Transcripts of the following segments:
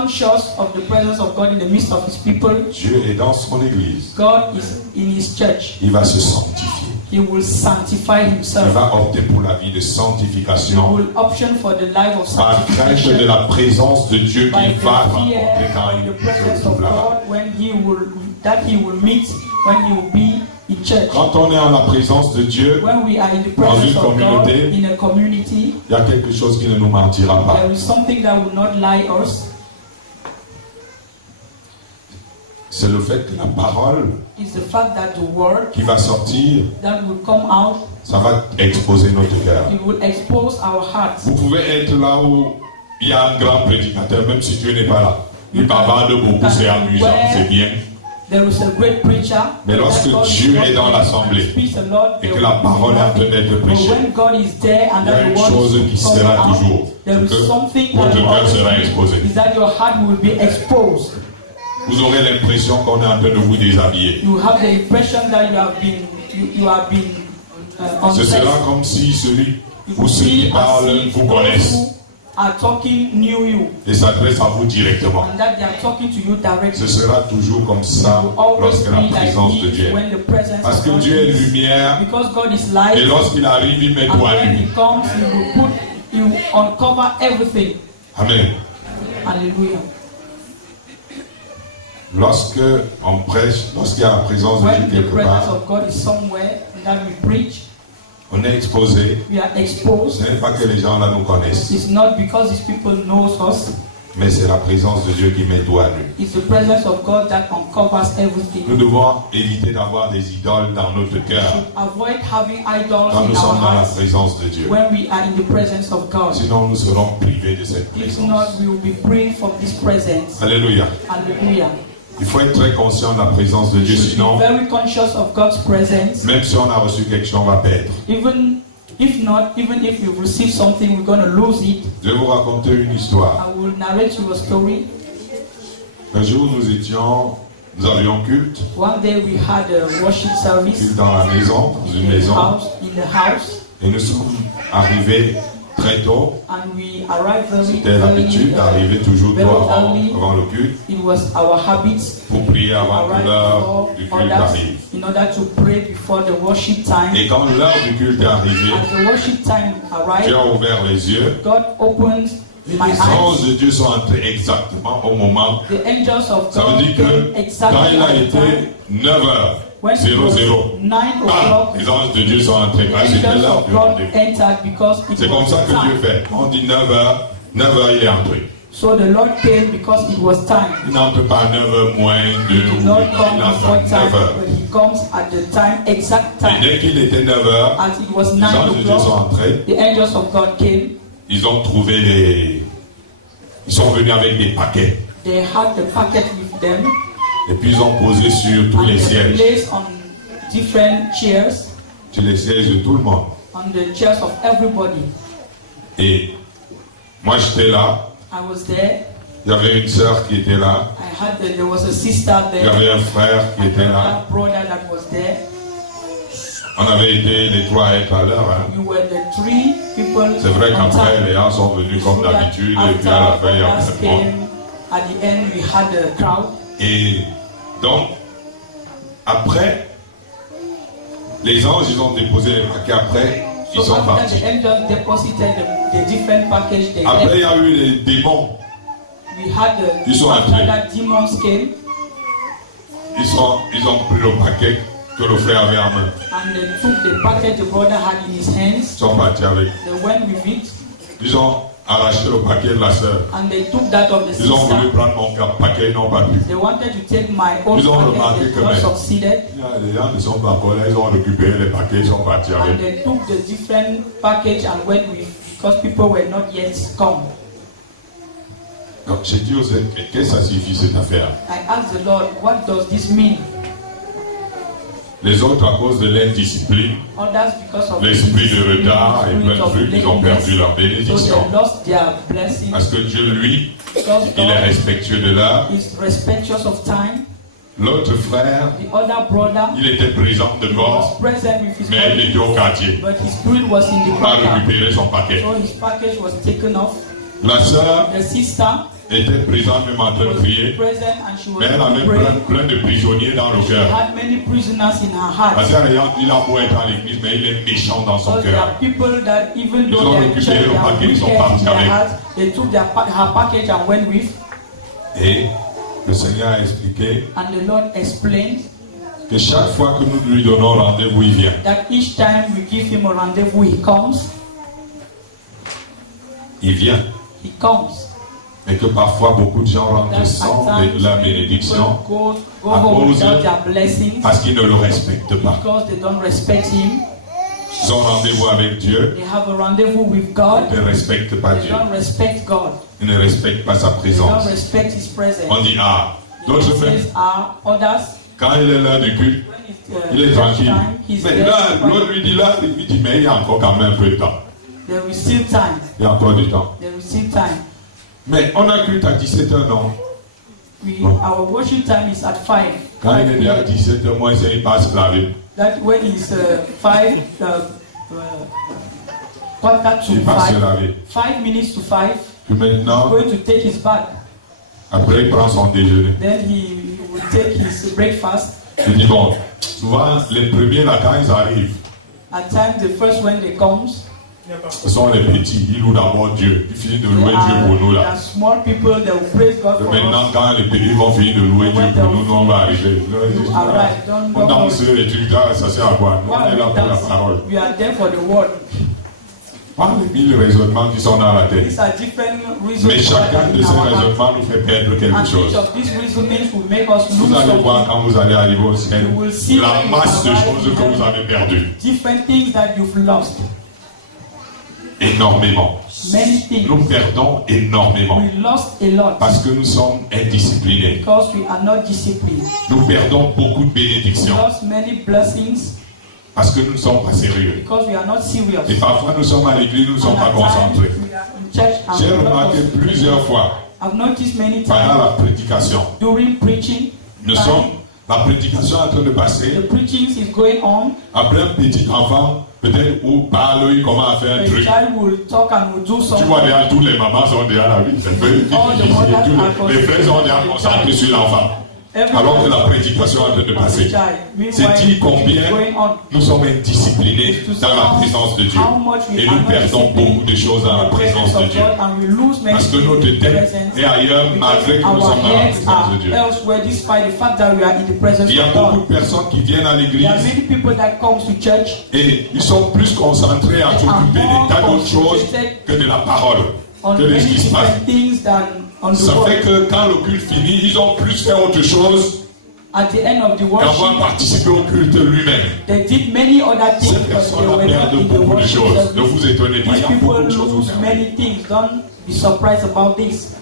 conscious of the presence of God in the midst of his people. Dieu est dans son église. God is in his church. Il va se sanctifier. He will sanctify Il himself. va opter pour la vie de He sanctification. will option for the life of Par crainte de sanctification. la présence de Dieu By qu'il the va rencontrer fear quand of il the presence se of trouvera. God when he will meet when he will be in church. Quand on est en la présence de Dieu, When we are in the presence une of God communauté, in a community, il y a quelque chose qui ne nous mentira pas. there is something that will not lie us. C'est le fait que la parole It's the fact that the word qui va sortir, that will come out, ça va exposer notre cœur. it will expose our hearts. Vous pouvez être là où il y a un grand prédicateur, même si Dieu n'est pas là. Il bavarde beaucoup, c'est amusant, c'est bien. There is a great preacher. Mais lorsque Dieu est dans l'assemblée et que la parole est en train d'être prêchée, when God is there and il y a that une the word chose qui is coming sera out, toujours, there is que something votre that will cœur sera always exposé. is that your heart will be exposed. Vous aurez l'impression qu'on est en train de vous déshabiller. You have the impression that you have been Ce undressed. sera comme si celui You ou will ceux qui see parlent as if vous those connaissent who are talking knew you et s'adressent à vous directement. and that they are talking to you Ce directly. sera toujours comme ça You will always lorsque la be like présence de Dieu this est. when the presence Parce of que God Dieu est is. lumière Because God is et light, lorsqu'il arrive, il met and tout à when nu. He comes, He will uncover everything. Amen. Hallelujah. Lorsque on prêche, lorsqu'il y a la présence de When Dieu the quelque presence part, of God is somewhere that we preach, on est exposé. we are Ce exposed. n'est pas que les gens là nous connaissent, It's not because these people knows us. mais c'est la présence de Dieu qui met tout à nu. It's the presence of God that uncovers everything. Nous devons éviter d'avoir des idoles dans notre cœur Avoid having idols quand in nous our sommes dans la hearts présence de Dieu. when we are in the presence of God. Sinon, nous serons privés de cette If présence. not, we will be praying from this presence. Alléluia. Hallelujah. Il faut être très conscient de la présence de We Dieu, should be sinon, very conscious of God's presence. même si on a reçu quelque chose, on va perdre. Even if you receive something, we're going to lose it. Je vais vous raconter une histoire. I will narrate you a story. Un jour, nous avions culte, One day we had a worship service culte dans la maison, dans une maison, in the house, et nous sommes arrivés très tôt. and we arrived very C'était l'habitude d'arriver toujours tôt avant le culte It was our habit pour prier to avant que arrive l'heure before du culte others arrive. in order to pray before the worship time. Et quand l'heure du culte est arrivée, As the worship time Dieu arrived, a ouvert les yeux. God opened my Les anges eyes. de Dieu sont entrés exactement au moment. The angels of Ça veut God dire came que quand exactly il a at the time. été 9h00, When it was 9 ah, o'clock, les anges de Dieu sont entrés. Ah, the c'était angels l'heure of du God rendez-vous. entered because it C'est comme was ça que Dieu time. fait. On dit 9h, 9h il est entré. So the Lord came because it was time. Il n'entre pas à 9h moins 2 He ou did not 8, come il entre before à time, 9h. but He comes at the time, exact Et time. dès qu'il était 9h, As it was les 9 anges de Dieu sont o'clock, entrés. the angels of God came. Ils ont trouvé les... Ils sont venus avec des paquets. They had the packet with them, Et puis ils ont posé sur tous and les they sièges. placed on different chairs, Sur les sièges de tout le monde. on the chairs of everybody. Et moi j'étais là. I was there. Il y avait une sœur qui était là. There was a sister Il y there, avait un frère qui était là. another brother that was there. On avait été les trois à être à l'heure. Hein. We were the 3 people. C'est vrai on qu'après, time. les gens sont venus comme So that d'habitude. Et puis à la fin, il y a after plein de monde. came, at the end we had a crowd. Et donc, après, les anges, ils ont déposé les paquets. Après, ils So sont after partis. the angels deposited the different package they Après, il y left, a eu les démons. we had Ils sont after entrés. that demons came Ils ont pris le paquet que le frère avait en main. and they took the package the brother had in his hands. Ils sont partis avec. They went with it Ils ont arraché le paquet de la sœur. and they took that of the Ils ont voulu sister. prendre mon paquet, ils n'ont pas pu. They wanted to take my own Ils ont remarqué package, que they not même. succeeded, Les gens ne sont pas encore là, ils ont récupéré les paquets, ils sont partis and avec. they took the different package and went with because people were not yet come. Donc j'ai dit aux autres, qu'est-ce que ça signifie cette affaire? I asked the Lord, what does this mean? Les autres, à cause de l'indiscipline, Others because of l'esprit de retard et plein spirit de of trucs, ils ont perdu leur so bénédiction. they lost their blessing Parce que Dieu, lui, because il est God respectueux de l'heure. is respectful of time. L'autre frère, The other brother il était présent he dehors, was present with his mais il body, était au quartier. but his spirit was in the Il a quarter. récupéré son paquet. So his package was taken off. La sœur, The sister, était présente même en train de prier. present and she was Mais elle avait praying. plein de prisonniers dans le She cœur. had many prisoners in her heart. Parce qu'il a beau être à l'église, mais il est méchant dans son Because there cœur. are people that even Ils though ont they are récupéré church, le they are paquet, ils sont wicked partis in their avec. heart, they took her package and went with. Et le Seigneur a expliqué And the Lord explained que chaque fois que nous lui donnons rendez-vous, il vient. that each time we give him a rendezvous, he comes. Il vient. He comes. Et que parfois beaucoup de gens rentrent That sans at times la many bénédiction people go à home cause without their blessings parce qu'ils ne le respectent pas. because they don't respect him. Ils ont rendez-vous avec Dieu, They have a rendezvous with God. ils ne respectent pas They Dieu. don't respect God. Ils ne respectent pas sa They don't présence. respect his presence. On dit, ah, d'autres He même, says, others, quand il est l'heure du culte, when it's il est church tranquille. time, he's Mais there. là, l'autre lui dit là, il lui dit, mais il y a encore quand même un peu de temps. There is still time. Il y a encore du temps. There is still time. Mais on a culte à 17h, non? Our worship time is at 5. Quand il est déjà 17h, moi, il passe se laver. That when it's 5, quarter Il to passe se 5, laver. 5 minutes to 5, Puis maintenant, going to take his bath. après, il prend son déjeuner. Then he will take his breakfast. Il dit, bon, souvent, les premiers, là, quand ils arrivent, At times, the first when they comes, ce sont les petits. Ils louent d'abord Dieu. Ils finissent de louer they Dieu pour nous, are là. small people, they will praise God Et for maintenant, us. quand les petits vont finir de louer Dieu pour nous, nous, on va arriver. Alright, don't On danse les trucs, là, ça sert à quoi? Nous, on While est là we pour la dance, parole. we are there for the word. Pas les 1000 raisonnements qui sont dans la tête. These are different reasons Mais chacun de in ces our heart. raisonnements nous fait perdre quelque And each chose. of these reasonings will make us Vous lose allez voir something. quand vous allez arriver au ciel, You will see la when you masse de arrive choses in que vous heaven. avez perdues. Different things that you've lost. Énormément. Many things. Nous perdons énormément. We lost a lot Parce que nous sommes indisciplinés. because we are not disciplined. Nous perdons beaucoup de We bénédictions. lost many blessings Parce que nous ne sommes pas sérieux. because we are not serious. Et parfois nous sommes à l'église, nous ne And sommes pas at times, concentrés. we are in church and J'ai we are not remarqué concentrated. plusieurs fois I've noticed many pendant times la prédication. during preaching, Nous sommes, la prédication est en train de passer. the preaching is going on. Après un petit enfant, peut-être, ou parle, il commence à faire un The truc. child will talk and will do Tu something. vois déjà, tous les mamans sont déjà là. Oui, les frères sont déjà concentrés sur l'enfant. Alors que la prédication est en train de passer. C'est dit combien nous sommes indisciplinés dans la présence de Dieu. Et nous perdons beaucoup de choses dans la présence de Dieu. Parce que notre tête est ailleurs malgré que nous sommes dans la présence de Dieu. Il y a beaucoup de personnes qui viennent à l'église et ils sont plus concentrés à s'occuper des tas d'autres choses que de la parole, que de ce qui se passe. Ça fait que quand le culte finit, ils ont plus fait autre chose At the end of the qu'avoir worship, participé au culte lui-même. they did many other things, Ces but they personnes-là were not perdent in the beaucoup de worship choses. Ne service. vous étonnez pas, il These y a beaucoup people de choses. lose many things. Don't be surprised about this.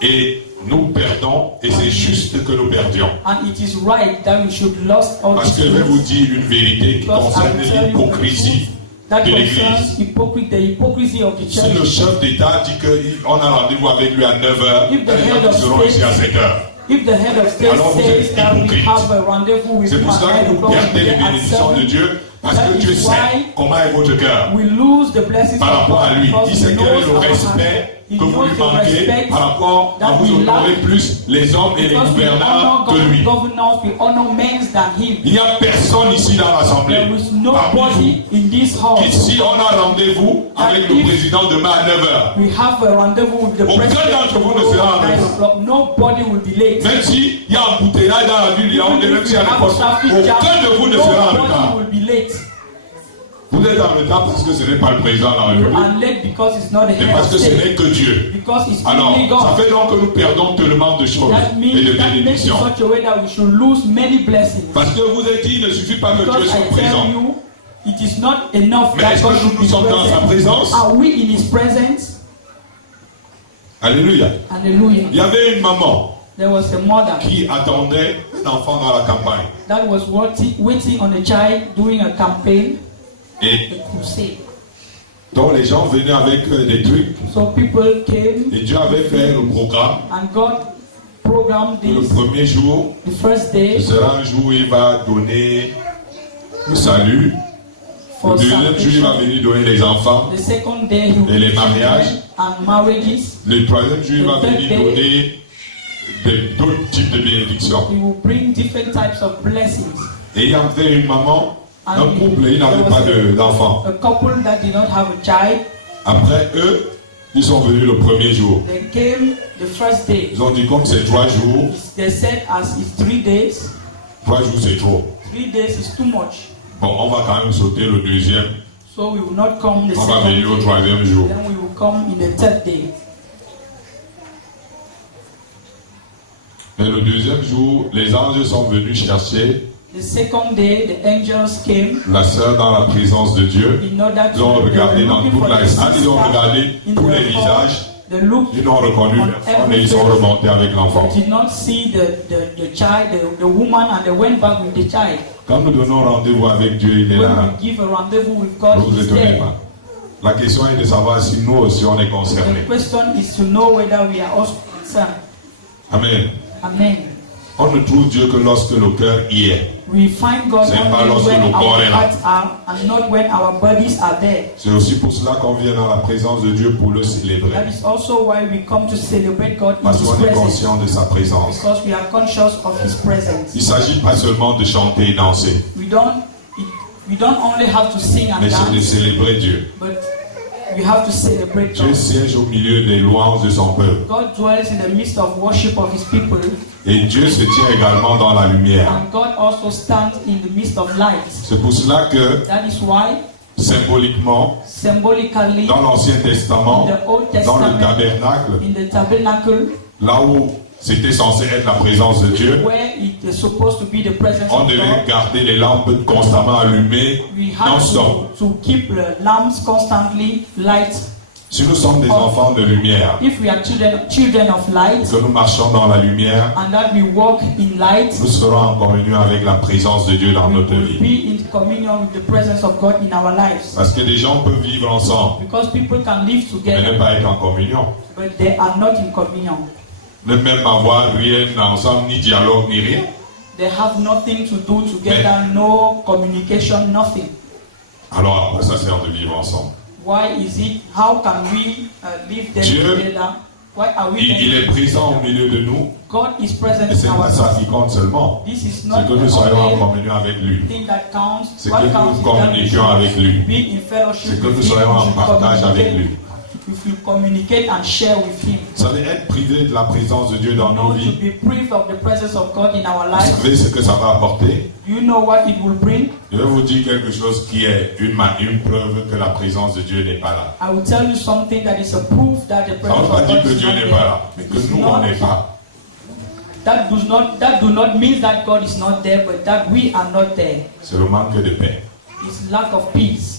Et nous perdons, et c'est juste que nous perdions. And it is right that we should lose all Parce these que je vais vous things. dire une vérité qui Because I concerne will tell you l'hypocrisie that de l'Église. concerns the hypocrisy of the Si le church. chef d'État dit qu'on a rendez-vous avec lui à 9h, If the les head gens of seront ici à 7h. If the head of state Alors vous êtes says that we hypocrite. have a rendezvous with C'est pour ça que vous perdez les bénédictions de Dieu, parce que Dieu sait comment est votre cœur. we lose the blessings Par of rapport à God lui, because il he sait quel est knows le our respect heart. He que vous knows lui the manquez respect par rapport à that vous we honorer lack. plus les hommes et les Because we gouvernants que honor lui. governors, we honor men than him. Il n'y a personne ici dans l'Assemblée, There is parmi nobody in this vous, house. ici on a rendez-vous avec le président demain à 9h. We have a rendezvous with the Aucun president. d'entre vous ne sera en at 9 retard. o'clock. Nobody will be late. Même s'il y a un bouteillage dans la ville, il y a un Even même if s'il y we a des have postes, a traffic aucun jam, de vous ne sera en retard. nobody will be late. Vous êtes en retard parce que ce n'est pas le président de la You République, are late because it's not the mais head parce of que ce state. n'est que Dieu. Because it's Alors, only ça God. fait donc que nous perdons tellement de choses That et means de that makes in bénédictions. such a way that we should lose many blessings. Parce que vous êtes dit, il ne suffit pas que Dieu Because soit I présent. tell you, it is not enough Mais that est-ce God que should nous be sommes dans sa present. présence? Are we in His presence? Alléluia. Hallelujah. Il y avait une maman There was a mother qui attendait un enfant dans la campagne. that was waiting on a child doing a campaign, Et a crusade. donc les gens venaient avec des trucs. So people came Et Dieu avait fait le programme. and God programmed Le this. premier jour, The first day ce sera un jour où il va donner le salut. Le for deuxième jour, il va salvation. venir donner les enfants The second day he et will les give mariages. children and marriages. Le troisième jour, il va venir donner d'autres types de bénédictions. He will bring different types of blessings. Et il y avait une maman, un couple, ils n'avaient pas d'enfant. A couple that did not have a child. Après eux, ils sont venus le premier jour. They came the first day. Ils ont dit comme c'est 3 jours. They said as it's 3 days. 3 jours c'est trop. 3 days is too much. Bon, on va quand même sauter le deuxième. So we will not come the on va second venir au troisième jour. Then we will come in the third day. Mais le deuxième jour, les anges sont venus chercher The second day, the angels came. La sœur dans la présence de Dieu. Ils ont regardé dans toute la salle, ils ont regardé tous les visages. Ils n'ont reconnu personne et ils sont remontés avec l'enfant. They did not see the child, the woman, and they went back with the child. Quand nous donnons rendez-vous avec Dieu, il est là. When we give a rendezvous with God, ne vous étonnez pas. La question est de savoir si nous aussi on est concernés. The question is to know whether we are also concerned. Amen. Amen. On ne trouve Dieu que lorsque le cœur y est. We find God only when our hearts are and not when our bodies are there. C'est aussi pour cela qu'on vient dans la présence de Dieu pour le célébrer. That is also why we come to celebrate God in His presence. Parce qu'on est conscient de sa présence. Because we are conscious of His presence. Il ne s'agit pas seulement de chanter et danser. We don't only have to sing and mais dance. c'est de célébrer Dieu. But we have to celebrate God. Dieu siège au milieu des louanges de son peuple. God dwells in the midst of worship of His people. Et Dieu se tient également dans la lumière. And God also stands in the midst of light. C'est pour cela que, that is why, symbolically, dans l'Ancien Testament, dans le tabernacle, là où c'était censé être la présence de Dieu, on devait garder les lampes constamment allumées, non-stop. To keep the lamps constantly light. Si nous sommes des enfants de lumière, if we are children of light, que nous marchons dans la lumière, and that we walk in light, nous serons en communion avec la présence de Dieu dans notre vie. Be in communion with the presence of God in our lives. Parce que des gens peuvent vivre ensemble, because people can live together, mais ne pas être en communion. But they are not in communion. Ne même avoir rien ensemble, ni dialogue, ni rien. They have nothing to do together, no communication, nothing. Alors, à quoi ça sert de vivre ensemble? Why is it? How can we live them Dieu, together? Why are we? Il est présent au milieu de nous. God is present et c'est in our pas ça qui compte seulement. C'est que nous soyons en communion avec lui. C'est que nous communiquions avec lui. C'est que nous soyons en partage avec lui. If you communicate and share with Him. Ça veut être privé de la présence de Dieu dans nos vies. To be prived of the presence of God in our lives. Vous savez ce que ça va apporter? Do you know what it will bring? Je vais vous dire quelque chose qui est une preuve que la présence de Dieu n'est pas là. I will tell you something that is a proof that the presence of God is not there. Ça ne veut pas dire que Dieu n'est pas là, mais que nous on n'est pas. That do not mean that God is not there, but that we are not there. C'est le manque de paix. It's lack of peace.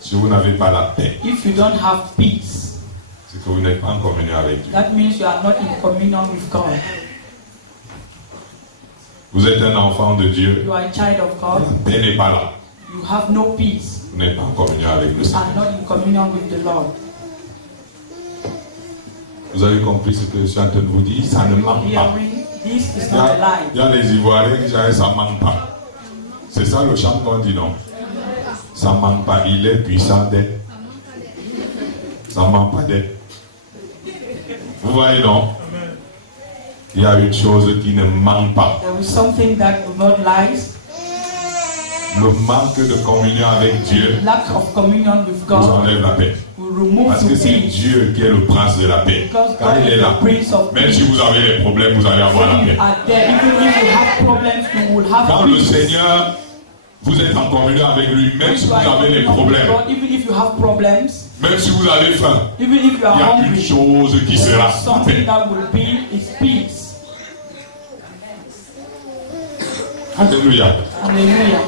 Si vous n'avez pas la paix, if you don't have peace, c'est que vous n'êtes pas en communion avec Dieu. That means you are not in communion with God. Vous êtes un enfant de Dieu. You are a child of God. La paix n'est pas là. You have no peace. Vous n'êtes pas en communion avec le Seigneur. You are not in communion with the Lord. Vous avez compris ce que je suis en train de vous dire? Ça ne manque pas. This is not a lie. Il y a les Ivoiriens qui disent ça ne manque pas. C'est ça le chant qu'on dit, non? Ça ne manque pas, il est puissant d'être. Ça ne manque pas d'être. Vous voyez, non? Il y a une chose qui ne manque pas. There is something that do not lie. Le manque de communion avec Dieu lack of communion with God vous enlève la paix. Parce que c'est Dieu qui est le prince de la paix. Quand il est là, même si vous avez des problèmes, vous allez avoir la paix. Quand le Seigneur, vous êtes en communion avec lui, même si vous avez des problèmes, même si vous avez faim, il y a une chose qui sera la paix. Alléluia. Alléluia.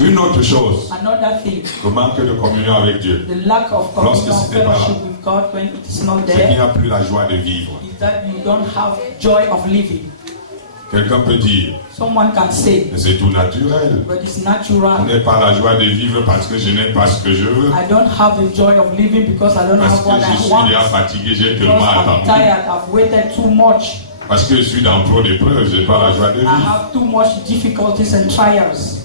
Une autre chose, another thing, le manque de communion avec Dieu. The lack of communion, fellowship with God when it is not there, c'est qu'il n'y a plus la joie de vivre. Is that you don't have joy of living. Quelqu'un peut dire, someone can say, c'est tout naturel. But it's natural. Je n'ai pas la joie de vivre parce que je n'ai pas ce que je veux. I don't have the joy of living because I don't have what I want. Parce que je suis déjà fatigué, j'ai tellement attendu. I'm tired, I've waited too much. Parce que je suis dans trop d'épreuves, je n'ai pas la joie de vivre. I have too much difficulties and trials.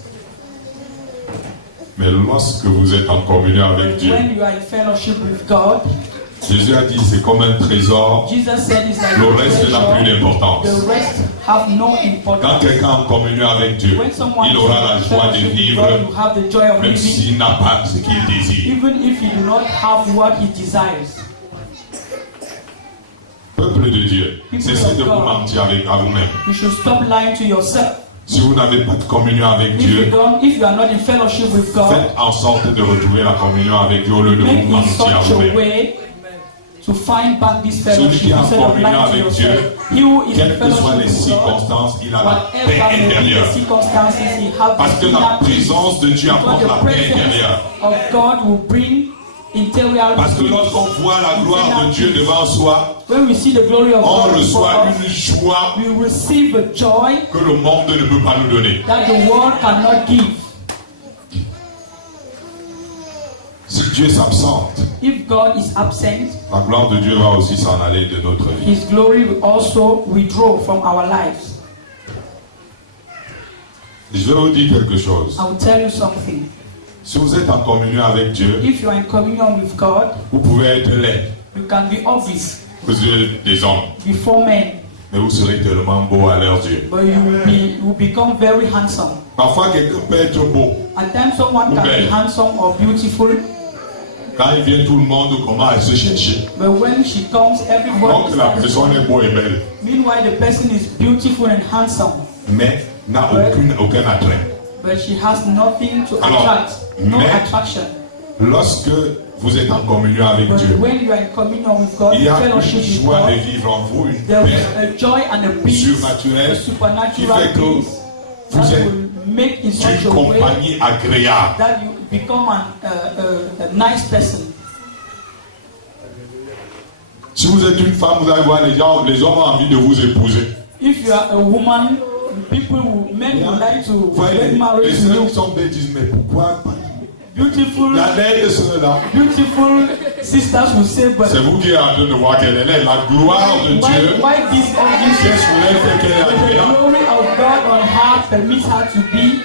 Mais lorsque vous êtes en communion avec Dieu, when you are in fellowship with God, Jésus a dit c'est comme un trésor. Le reste n'a plus d'importance. Quand quelqu'un est en communion avec Dieu, il aura la joie de vivre même s'il n'a pas ce qu'il désire. Peuple de Dieu, cessez de vous mentir à vous-même. Si vous n'avez pas de communion avec Dieu, faites en sorte de retrouver la communion avec Dieu au lieu de vous mentir à vous-même. To find back this celui qui est en communion avec Dieu, quelles que soient les circonstances, il a la paix intérieure. Parce que la présence de Dieu apporte la paix intérieure. Parce que lorsqu'on voit la gloire de Dieu devant soi, on reçoit une joie que le monde ne peut pas nous donner. Si Dieu s'absente, if God is absent, la gloire de Dieu va aussi s'en aller de notre vie. His glory will also withdraw from our lives. Je vais vous dire quelque chose. I will tell you something. Si vous êtes en communion avec Dieu, if you are in communion with God, vous pouvez être laid. You can be obvious. Vous êtes des hommes. Before men. Mais vous serez tellement beau à leurs yeux. But you will become very handsome. Parfois quelqu'un peut être beau. At times someone can be handsome or beautiful. Quand il vient, tout le monde commence à se chercher. But when she comes, everyone. Donc la personne est beau et belle. Meanwhile, the person is beautiful and handsome. Mais n'a aucun attrait. But she has nothing to attract. No attraction. Lorsque vous êtes en communion avec Dieu, when you are in communion with God, il y a une joie de vivre en vous, une paix surnaturelle qui fait que vous êtes une compagnie agréable. That you become a nice person. Si vous êtes une femme, vous allez voir les hommes ont envie de vous épouser. If you are a woman, men would like to get married to you. Les hommes disent mais pourquoi pas? Beautiful, sisters will say, but c'est vous qui êtes en train de voir qu'elle est là. La gloire de Dieu. Why this the glory of God on her permits her to be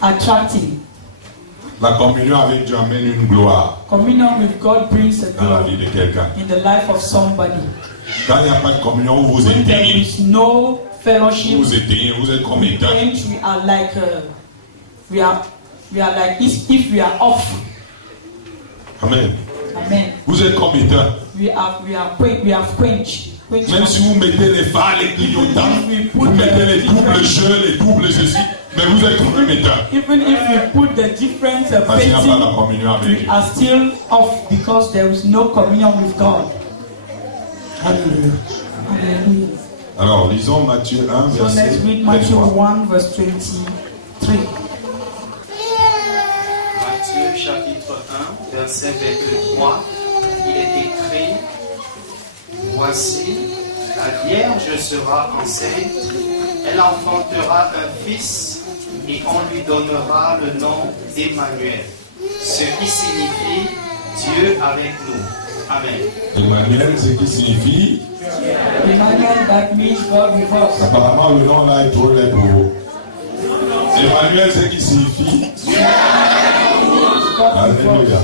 attractive. La communion avec Dieu amène une gloire. Communion with God brings a glory dans la vie de quelqu'un. In the life of somebody. Quand il n'y a pas de communion, vous éteignez. There is no fellowship. Vous éteignez, vous êtes comme éteint. We are like we are like if we are off. Amen. Amen. Vous êtes comme éteint. We are quenched. Même si vous mettez les phares, les clignotants, vous mettez les doubles jeux, les doubles ceci, mais vous êtes comme un éteint. Even if we put the different painting, we are still off because there is no communion with God. Alléluia. Hallelujah. Alors, lisons Matthieu 1, verset 23. So let's read Matthew 1, verse 23. Matthieu chapitre 1, verset 23, il est écrit: Voici, la Vierge sera enceinte, elle enfantera un fils, et on lui donnera le nom d'Emmanuel, ce qui signifie Dieu avec nous. Amen. Emmanuel, ce qui signifie Emmanuel, that means God with us. Apparemment, le nom là est trop laid pour vous. Emmanuel, ce qui signifie Alléluia.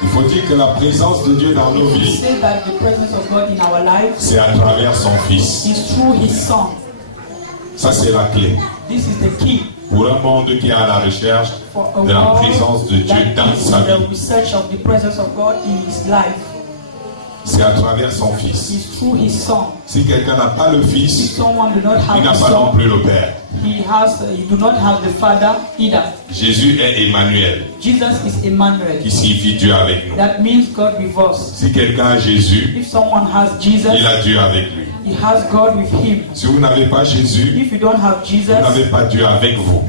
Il faut dire que la présence de Dieu dans nos vies, c'est à travers son Fils. Ça, c'est la clé. Pour un monde qui est à la recherche de la présence de Dieu dans sa vie, c'est à travers son Fils. Si quelqu'un n'a pas le Fils, il n'a pas non plus le Père. Jésus est Emmanuel, qui signifie Dieu avec nous. Si quelqu'un a Jésus, il a Dieu avec lui. Si vous n'avez pas Jésus, vous n'avez pas Dieu avec vous.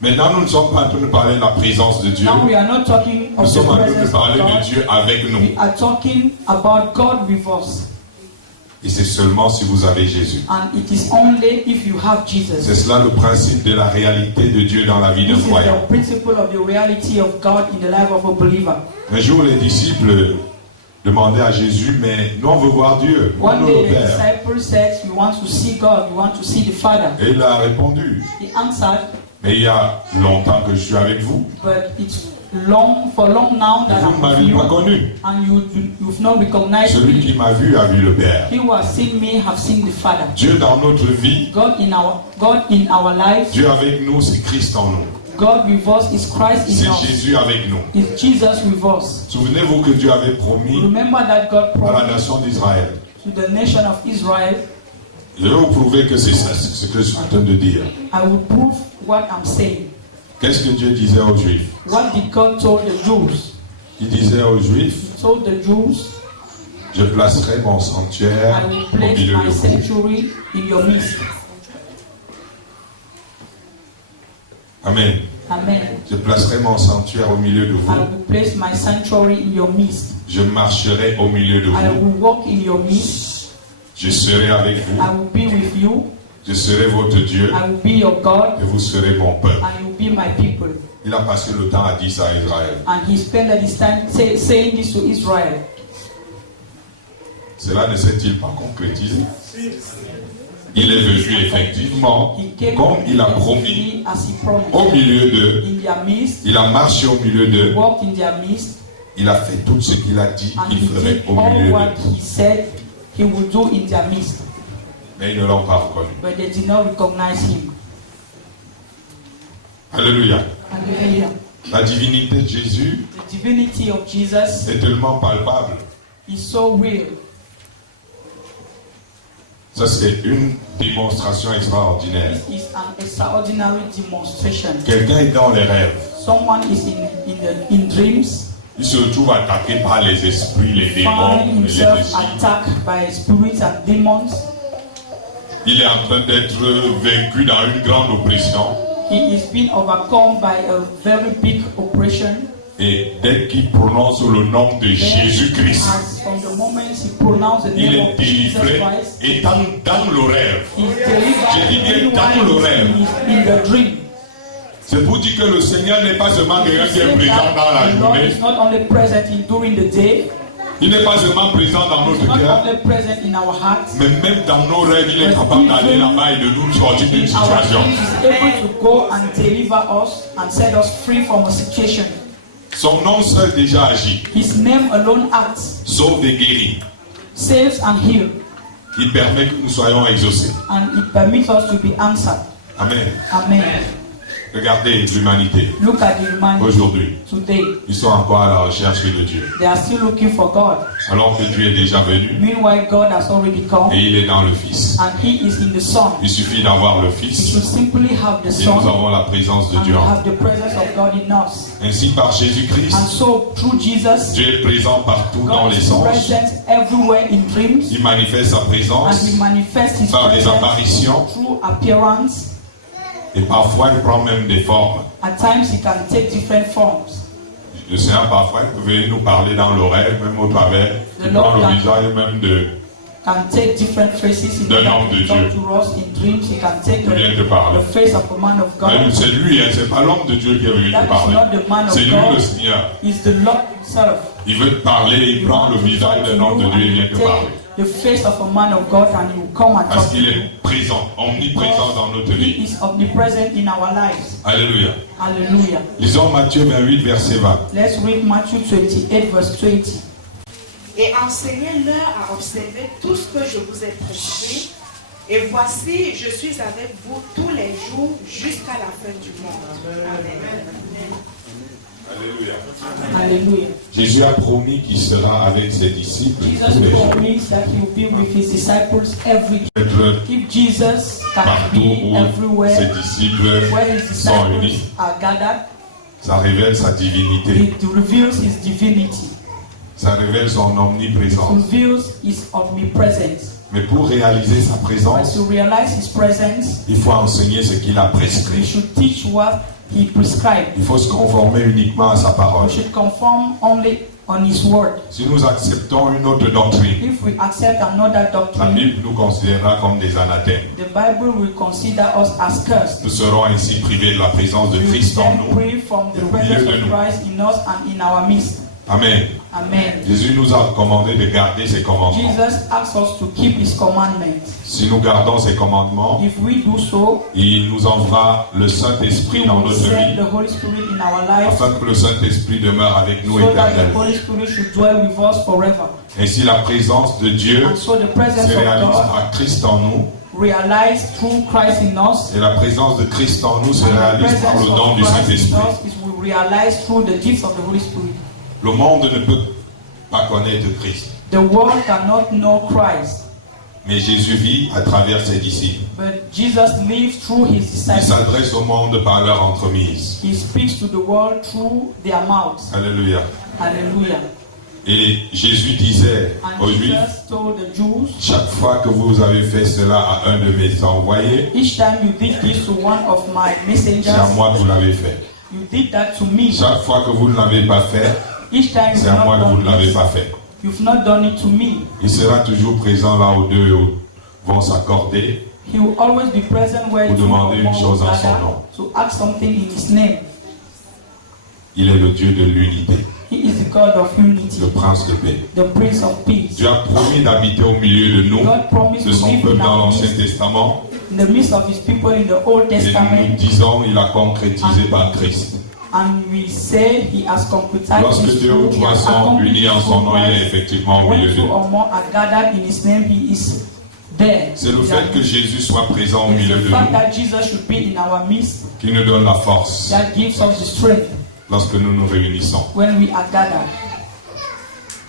Maintenant, nous ne sommes pas en train de parler de la présence de Dieu. Nous sommes en train de parler de Dieu avec nous. Et c'est seulement si vous avez Jésus. C'est cela le principe de la réalité de Dieu dans la vie d'un croyant. Un jour, les disciples demandaient à Jésus, mais nous on veut voir Dieu. One day the disciple said, "You want to see God, you want to see the Father." Et il a répondu. He answered, Et il y a longtemps que je suis avec vous. But it's long now that vous ne m'avez pas connu. And you've not recognized Celui me. qui m'a vu a vu le Père. He who has seen me have seen the Father. Dieu dans notre vie. God in our life. Dieu avec nous, c'est Christ en nous. God with us is Christ in us. C'est Jésus avec nous. It's Jesus with us. Souvenez-vous que Dieu avait promis Remember that God à la promised nation d'Israël. to the nation of Israel. Je vais vous prouver que c'est ça, ce que je suis en train de dire. I will prove what I'm saying. Qu'est-ce que Dieu disait aux Juifs? What did God told the Jews? Il disait aux Juifs, He told the Jews, je placerai mon sanctuaire I will au place milieu my de vous. sanctuary in your midst. Amen. Amen. Je placerai mon sanctuaire au milieu de vous. I will place my sanctuary in your midst. Je marcherai au milieu de I vous. will walk in your midst. Je serai avec vous. I will be with you. Je serai votre Dieu. I will be your God. Et vous serez mon peuple. And you will be my people. Il a passé le temps à dire ça à Israël. And he spent his time saying this to Israel. Cela ne s'est-il pas concrétisé? Il est venu effectivement, comme il a promis, au milieu d'eux. Il a marché au milieu d'eux. Il a fait tout ce qu'il a dit qu'il ferait au milieu d'eux. Mais ils ne l'ont pas reconnu. But they did not recognize him. Alléluia. Hallelujah. La divinité de Jésus The divinity of Jesus est tellement palpable. is so real. Ça, c'est une démonstration extraordinaire. It is an extraordinary demonstration. Quelqu'un est dans les rêves. Someone is in dreams. Il se retrouve attaqué par les esprits, les démons, Find les himself esprits. attacked by spirits and demons. Il est en train d'être vaincu dans une grande oppression. He is being overcome by a very big oppression. Et dès qu'il prononce le nom de Jésus-Christ, From the moment he pronounced the il name est of Jesus délivré Christ, et dans le rêve. he's delivered. J'ai dit bien dans le rêve. In the dream. C'est pour dire que le Seigneur n'est pas seulement quelqu'un qui est présent dans la The Lord journée. is not only present during the day. Il n'est pas seulement présent dans He's notre not cœur, only present in our hearts. mais même dans nos rêves, il est capable d'aller là-bas et de nous sortir d'une In our situation. dreams, he's able to go and deliver us and set us free from a situation. Son nom seul déjà agit, His name alone acts, sauve et guérit. saves and heals, Il permet que nous soyons exaucés. and it permits us to be answered. Amen. Amen. Regardez l'humanité. Look at the humanity Aujourd'hui, today. ils sont encore à la recherche de Dieu. They are still looking for God. Alors que Dieu est déjà venu Meanwhile, God has already come, et il est dans le Fils. and He is in the Son. Il suffit d'avoir le We Fils should simply have the et nous Son avons la présence de and Dieu en have the presence of God in us. nous. Ainsi, par Jésus-Christ, And so, through Jesus, Dieu est présent partout dans God les is sens. present everywhere in dreams, Il manifeste sa and présence He manifests His par des presence apparitions through appearance. et parfois il prend même des formes. At times, He can take different forms. Le Seigneur parfois peut nous parler dans l'oreille, même au travers, The dans Lord le can- visage même de Can take different faces in De order l'homme de to talk Dieu. to us in dreams. He can take Il vient te parler. the face of a man of God. C'est lui, hein, c'est pas l'homme de Dieu qui est venu te That is parler. not the man of C'est lui God. le Seigneur. It's the Lord Himself. Il veut te parler, il prend le visage d'un homme de Dieu et vient te parler. The face of a man of God, and He will come and Parce talk to qu'il you. est présent, omniprésent dans notre He vie. is omnipresent in our lives. Alléluia. Hallelujah. Lisons Matthieu 28, verset 20. Let's read Matthew 28, verse 20. Et enseignez-leur à observer tout ce que je vous ai prescrit. Et voici, je suis avec vous tous les jours jusqu'à la fin du monde. Amen. Alléluia. Hallelujah. Jésus a promis qu'il sera avec ses disciples tous Jesus les jours. promised that He will be with His disciples every day. Être If Jesus can partout be où ses everywhere disciples where His sont unis, disciples are gathered, ça révèle sa divinité, it reveals His divinity. ça révèle son It omniprésence. reveals His omnipresence. Mais pour réaliser sa But présence, to realize His presence, il faut enseigner ce qu'il a we prescrit. should teach what He prescribed. Il faut se conformer uniquement à sa parole. We should conform only on His word. Si nous acceptons une autre doctrine, If we accept another la doctrine, Bible nous considérera comme des anathèmes. the Bible will consider us as cursed. Nous serons ainsi privés de la présence de We will Christ en then nous. pray from the presence of Christ in us and in our midst. Amen. Amen. Jésus nous a commandé de garder ses commandements. Jesus asks us to keep his commandments. Si nous gardons ses commandements, If we do so, il nous enverra le Saint-Esprit dans notre send vie, the Holy Spirit in our lives, afin que le Saint-Esprit demeure avec nous so that the éternellement. Holy Spirit should dwell with us forever. Ainsi la présence de Dieu And so the presence se of réalise God par Christ en nous, realized through Christ in us. et la présence de Christ en nous se And the réalise par le presence don of du Christ in Saint-Esprit. us is realized through the gifts of the Holy Spirit. Le monde ne peut pas connaître Christ, The world cannot know Christ, mais Jésus vit à travers ses disciples. but Jesus lives through his Il disciples. s'adresse au monde par leur entremise. He speaks to the world through their mouths. Alléluia. Hallelujah. Et Jésus disait And aux Juifs, Jesus told the Jews, chaque fois que vous avez fait cela à un de mes envoyés, each time you did this to one of my c'est à messengers, moi que vous l'avez fait. you did that to me. Chaque fois que vous ne l'avez pas fait, Each time c'est you've à moi not que vous ne done l'avez this, pas fait. you've not done it to me. Il sera toujours présent là où deux vont s'accorder. He will always be present where Vous two or demandez une more chose will en son gather nom. to ask something in his name. Il est le Dieu de l'unité, He is the God of unity, le prince de paix. the Prince of Peace. Dieu a promis d'habiter au milieu de nous, God promised de to son live peuple in dans our l'Ancien midst, Testament. in the midst of his people in the Old Et nous Testament, disons, il a concrétisé par Christ. and we say he has concretized Lorsque his deux ou truth, he trois has sont accomplished unis en his son nom, il est purpose. effectivement au When milieu de two nous. or more are gathered in his name, he is there. C'est le fait que Jésus soit présent au It's milieu the de fact nous that Jesus should be in our midst qui nous donne la force that gives us the strength lorsque nous nous réunissons. when we are gathered.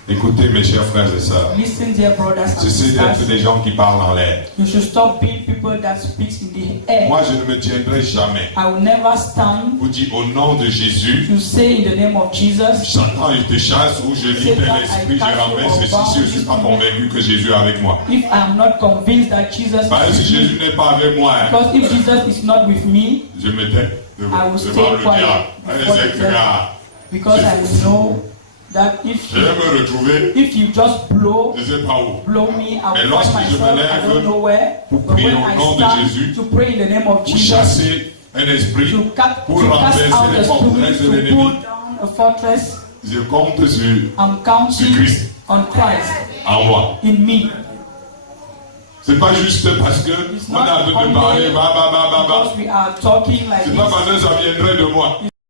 Écoutez mes chers frères et sœurs, Listen, dear brothers and cessez d'être sisters. des gens qui parlent en l'air. You should stop being people that speak in the air. Moi, je ne me tiendrai jamais. I will never stand Vous dites au nom de Jésus, to say in the name of Jesus. Satan il te chasse ou je lis tel esprit, je ramène ceci si je ne suis pas convaincu que Jésus est avec moi. If I am not convinced that Jesus Parce que is with Jésus me, n'est pas avec moi, hein, because if Jesus is not with me, je me tais I will stay devant le quiet diable. before the Allez, devil. Because I will know that Je vais me retrouver, if you just blow je ne sais pas où. me, I Mais will lorsque find je me myself, I lève don't know where. pour But prier when au I nom de stand Jésus, to pray in the name of Pour Jesus, chasser un esprit, to cast pour out renverser the les forteresses spirit, de to l'ennemi, pull down a fortress, je compte sur I'm counting Christ. on Christ en moi. in me. C'est pas juste parce que It's on a not envie de parler, only bah. because we are talking like C'est pas this. parce que ça viendrait de moi.